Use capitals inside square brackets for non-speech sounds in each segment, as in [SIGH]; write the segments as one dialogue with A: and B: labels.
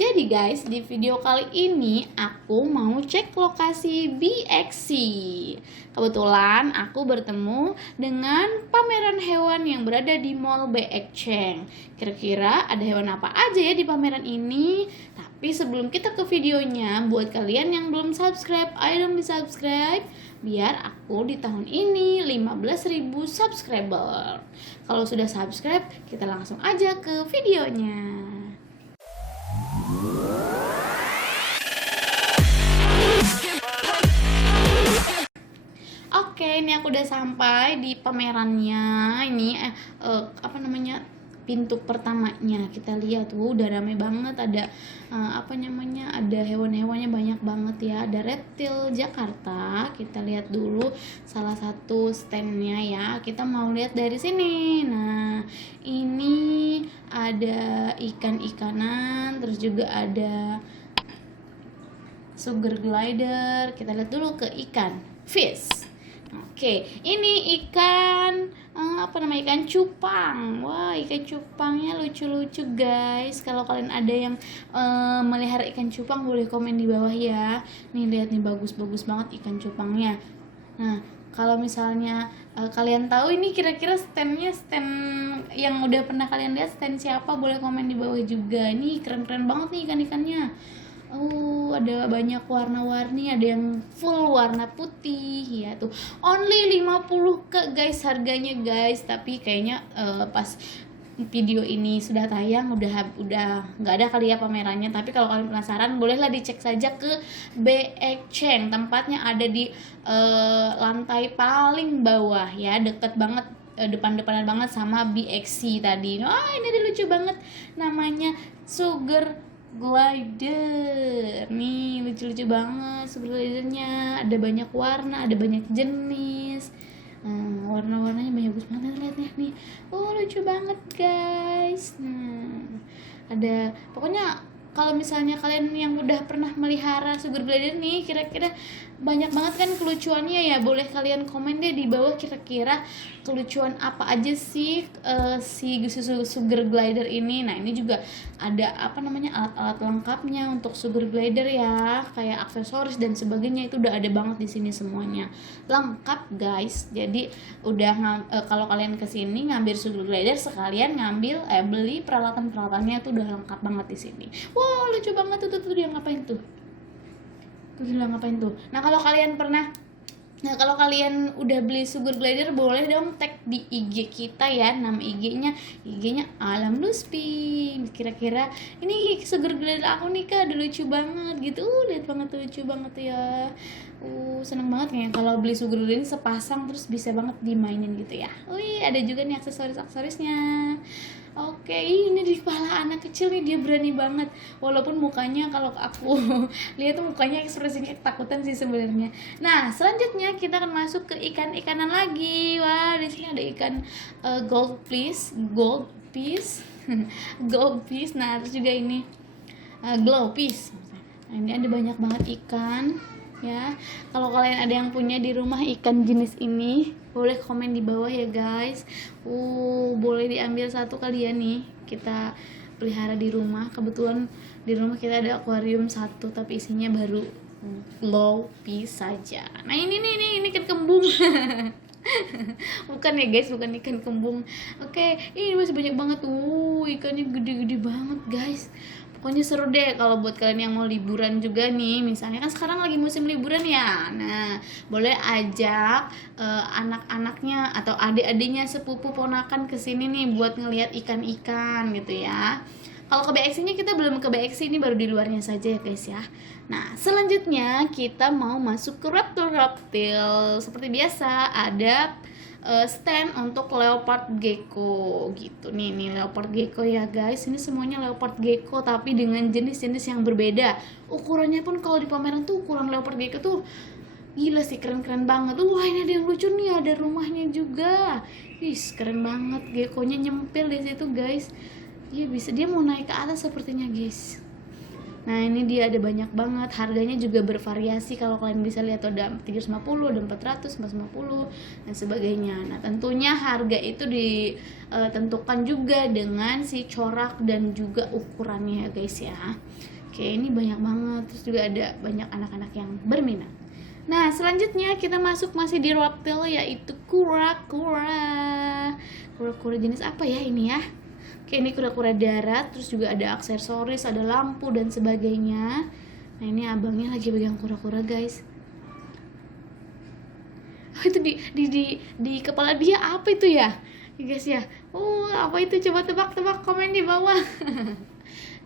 A: Jadi guys, di video kali ini aku mau cek lokasi BXC. Kebetulan aku bertemu dengan pameran hewan yang berada di Mall BXC. Kira-kira ada hewan apa aja ya di pameran ini? Tapi sebelum kita ke videonya, buat kalian yang belum subscribe, ayo dong di subscribe biar aku di tahun ini 15.000 subscriber. Kalau sudah subscribe, kita langsung aja ke videonya. Oke, ini aku udah sampai di pamerannya. Ini eh, eh, apa namanya? pintu pertamanya. Kita lihat tuh udah rame banget ada eh, apa namanya? Ada hewan-hewannya banyak banget ya. Ada reptil Jakarta. Kita lihat dulu salah satu standnya ya. Kita mau lihat dari sini. Nah, ini ada ikan-ikanan, terus juga ada sugar glider. Kita lihat dulu ke ikan, fish. Oke, ini ikan eh, apa namanya ikan cupang. Wah, ikan cupangnya lucu-lucu guys. Kalau kalian ada yang eh, melihara ikan cupang boleh komen di bawah ya. Nih lihat nih bagus-bagus banget ikan cupangnya. Nah, kalau misalnya eh, kalian tahu ini kira-kira standnya stand yang udah pernah kalian lihat stand siapa boleh komen di bawah juga. Ini keren-keren banget nih ikan-ikannya. Oh, ada banyak warna-warni, ada yang full warna putih ya tuh. Only 50 ke guys harganya guys, tapi kayaknya eh, pas video ini sudah tayang udah udah nggak ada kali ya pamerannya. Tapi kalau kalian penasaran bolehlah dicek saja ke BX Cheng. Tempatnya ada di eh, lantai paling bawah ya. Deket banget eh, depan-depanan banget sama BXC tadi. Wah ini dia lucu banget. Namanya Sugar glider nih lucu-lucu banget glidernya ada banyak warna ada banyak jenis. Nah, warna-warnanya banyak banget. Lihat ya nih. Oh lucu banget guys. Nah ada. Pokoknya kalau misalnya kalian yang udah pernah melihara sugar glider nih kira-kira banyak banget kan kelucuannya ya. Boleh kalian komen deh di bawah kira-kira kelucuan apa aja sih uh, si sugar glider ini. Nah ini juga ada apa namanya alat-alat lengkapnya untuk sugar glider ya. Kayak aksesoris dan sebagainya itu udah ada banget di sini semuanya. Lengkap guys. Jadi udah uh, kalau kalian ke sini ngambil sugar glider sekalian ngambil eh beli peralatan peralatannya tuh udah lengkap banget di sini. Wow lucu banget tuh tuh, tuh dia ngapain tuh gila ngapain tuh? Nah kalau kalian pernah Nah kalau kalian udah beli sugar glider boleh dong tag di IG kita ya nama IG-nya IG-nya Alam Luspi kira-kira ini sugar glider aku nih kak. Udah lucu banget gitu. Uh, lihat banget tuh lucu banget ya. Uh seneng banget kayaknya kalau beli sugar ini sepasang terus bisa banget dimainin gitu ya. Wih ada juga nih aksesoris aksesorisnya Oke, ini di kepala anak kecil nih dia berani banget. Walaupun mukanya kalau aku [LAUGHS] lihat tuh mukanya ekspresinya ketakutan sih sebenarnya. Nah, selanjutnya kita akan masuk ke ikan-ikanan lagi. Wah, di sini ada ikan uh, gold piece, gold piece, [LAUGHS] gold piece. Nah, terus juga ini uh, glow piece. Nah, ini ada banyak banget ikan ya. Kalau kalian ada yang punya di rumah ikan jenis ini, boleh komen di bawah ya guys uh boleh diambil satu kali ya nih kita pelihara di rumah kebetulan di rumah kita ada akuarium satu tapi isinya baru low piece saja nah ini nih ini ikan kembung [LAUGHS] [LAUGHS] bukan ya guys bukan ikan kembung. Oke ini masih banyak banget. Tuh ikannya gede-gede banget guys. Pokoknya seru deh kalau buat kalian yang mau liburan juga nih. Misalnya kan sekarang lagi musim liburan ya. Nah boleh ajak uh, anak-anaknya atau adik-adiknya sepupu ponakan ke sini nih buat ngelihat ikan-ikan gitu ya kalau ke BX nya kita belum ke BX ini baru di luarnya saja ya guys ya. Nah selanjutnya kita mau masuk ke reptil-reptil seperti biasa ada uh, stand untuk leopard gecko gitu. Nih nih leopard gecko ya guys. Ini semuanya leopard gecko tapi dengan jenis-jenis yang berbeda. Ukurannya pun kalau di pameran tuh ukuran leopard gecko tuh gila sih keren-keren banget. Wah ini ada yang lucu nih ada rumahnya juga. Ih, keren banget. Geckonya nyempil di situ guys dia bisa dia mau naik ke atas sepertinya guys. Nah ini dia ada banyak banget. Harganya juga bervariasi. Kalau kalian bisa lihat ada 350, ada 400, 450 Dan sebagainya. Nah tentunya harga itu ditentukan juga dengan si corak dan juga ukurannya ya guys ya. Oke ini banyak banget. Terus juga ada banyak anak-anak yang berminat. Nah, selanjutnya kita masuk masih di reptil yaitu kura-kura. Kura-kura jenis apa ya ini ya? Oke, ini kura-kura darat, terus juga ada aksesoris, ada lampu dan sebagainya. Nah, ini abangnya lagi pegang kura-kura, guys. Oh, itu di, di di di kepala dia apa itu ya? Ya guys ya. Oh, apa itu? Coba tebak-tebak komen di bawah. [LAUGHS]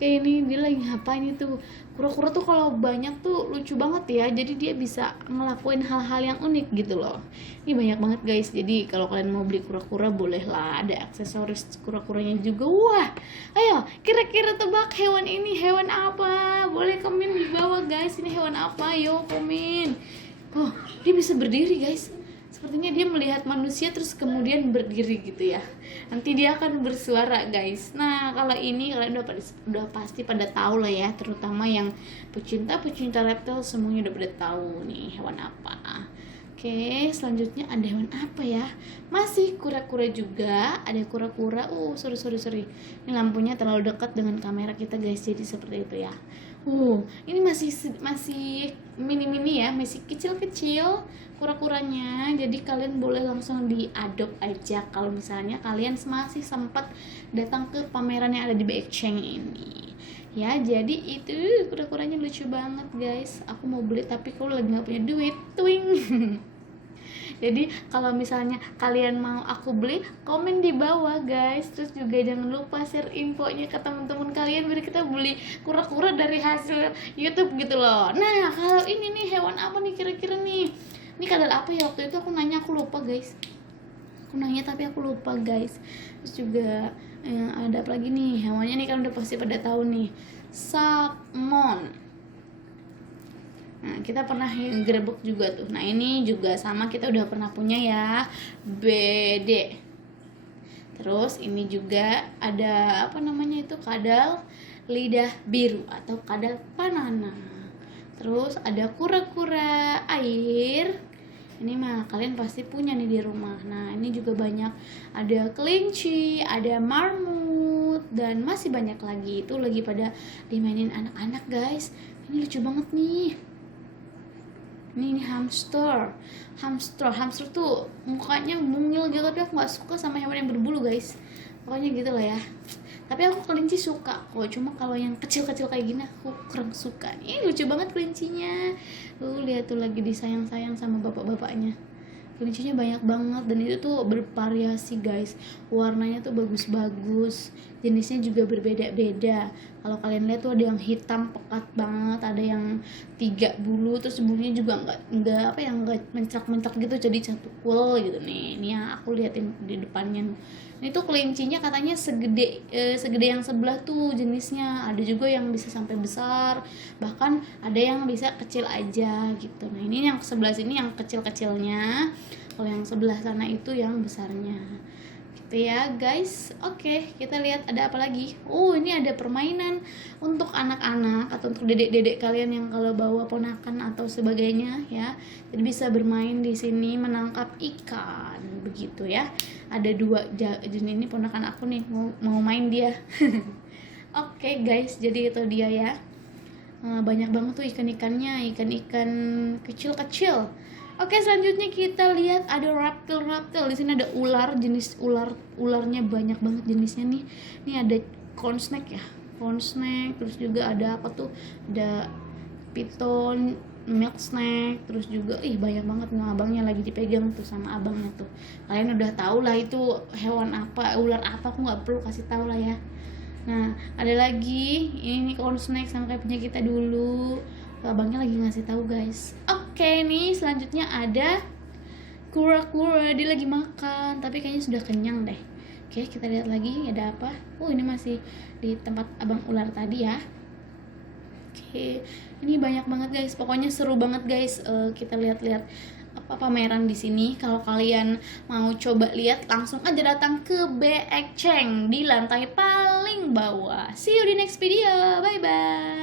A: kayak ini dia lagi ngapain itu? Kura-kura tuh kalau banyak tuh lucu banget ya. Jadi dia bisa ngelakuin hal-hal yang unik gitu loh. Ini banyak banget guys. Jadi kalau kalian mau beli kura-kura boleh lah ada aksesoris kura-kuranya juga. Wah ayo. Kira-kira tebak hewan ini hewan apa? Boleh komen di bawah guys. Ini hewan apa? Yo komen. Oh dia bisa berdiri guys sepertinya dia melihat manusia terus kemudian berdiri gitu ya nanti dia akan bersuara guys nah kalau ini kalian udah udah pasti pada tahu lah ya terutama yang pecinta pecinta reptil semuanya udah pada tahu nih hewan apa Oke, selanjutnya ada hewan apa ya? Masih kura-kura juga, ada kura-kura. Uh, sorry sorry sorry. Ini lampunya terlalu dekat dengan kamera kita guys, jadi seperti itu ya. Uh, ini masih masih mini-mini ya, masih kecil-kecil kura-kuranya. Jadi kalian boleh langsung diadop aja kalau misalnya kalian masih sempat datang ke pameran yang ada di Exchange ini. Ya jadi itu kura-kuranya lucu banget guys. Aku mau beli tapi kalau lagi nggak punya duit. Twing [LAUGHS] jadi kalau misalnya kalian mau aku beli komen di bawah guys. Terus juga jangan lupa share infonya ke teman-teman kalian biar kita beli kura-kura dari hasil YouTube gitu loh. Nah kalau ini nih hewan apa nih kira-kira nih? Ini kadal apa ya? Waktu itu aku nanya aku lupa guys. Aku nanya tapi aku lupa guys. Terus juga eh, ada apa lagi nih? Hewannya nih kan udah pasti pada tahu nih. Salmon Nah, kita pernah grebek juga tuh. Nah, ini juga sama kita udah pernah punya ya. BD. Terus ini juga ada apa namanya itu kadal lidah biru atau kadal panana. Terus ada kura-kura air ini mah kalian pasti punya nih di rumah nah ini juga banyak ada kelinci ada marmut dan masih banyak lagi itu lagi pada dimainin anak-anak guys ini lucu banget nih ini, ini hamster. Hamster. Hamster tuh mukanya mungil gitu tapi aku nggak suka sama hewan yang berbulu guys. Pokoknya gitu lah ya. Tapi aku kelinci suka kok. Cuma kalau yang kecil-kecil kayak gini aku kurang suka. Ini lucu banget kelincinya. Lu lihat tuh lagi disayang-sayang sama bapak-bapaknya. Kelincinya banyak banget. Dan itu tuh bervariasi guys. Warnanya tuh bagus-bagus jenisnya juga berbeda-beda. Kalau kalian lihat tuh ada yang hitam pekat banget ada yang tiga bulu terus bulunya juga nggak nggak apa yang nggak mencak-mencak gitu jadi satu cool gitu. Nih ini yang aku liatin di depannya. Ini tuh kelincinya katanya segede eh, segede yang sebelah tuh jenisnya. Ada juga yang bisa sampai besar bahkan ada yang bisa kecil aja gitu. Nah ini yang sebelah sini yang kecil kecilnya kalau yang sebelah sana itu yang besarnya gitu ya guys. Oke kita lihat ada apa lagi. Oh ini ada permainan untuk anak-anak atau untuk dedek-dedek kalian yang kalau bawa ponakan atau sebagainya ya. Jadi bisa bermain di sini menangkap ikan begitu ya. Ada dua jenis ini ponakan aku nih. Mau mau main dia. [LAUGHS] Oke guys. Jadi itu dia ya. Eh, banyak banget tuh ikan-ikannya. Ikan-ikan kecil-kecil Oke selanjutnya kita lihat ada reptil reptil di sini ada ular jenis ular ularnya banyak banget jenisnya nih. Ini ada corn snake ya, corn snake terus juga ada apa tuh? Ada piton milk snack terus juga ih banyak banget. Nih abangnya lagi dipegang tuh sama abangnya tuh. Kalian udah tahu lah itu hewan apa ular apa aku nggak perlu kasih tahu lah ya. Nah ada lagi ini corn snack sama kayak punya kita dulu. Abangnya lagi ngasih tahu guys. Oke okay, nih selanjutnya ada kura-kura dia lagi makan tapi kayaknya sudah kenyang deh oke kita lihat lagi ada apa oh ini masih di tempat abang ular tadi ya Oke, ini banyak banget guys. Pokoknya seru banget guys. Uh, kita lihat-lihat apa pameran di sini. Kalau kalian mau coba lihat, langsung aja datang ke BX Cheng di lantai paling bawah. See you di next video. Bye bye.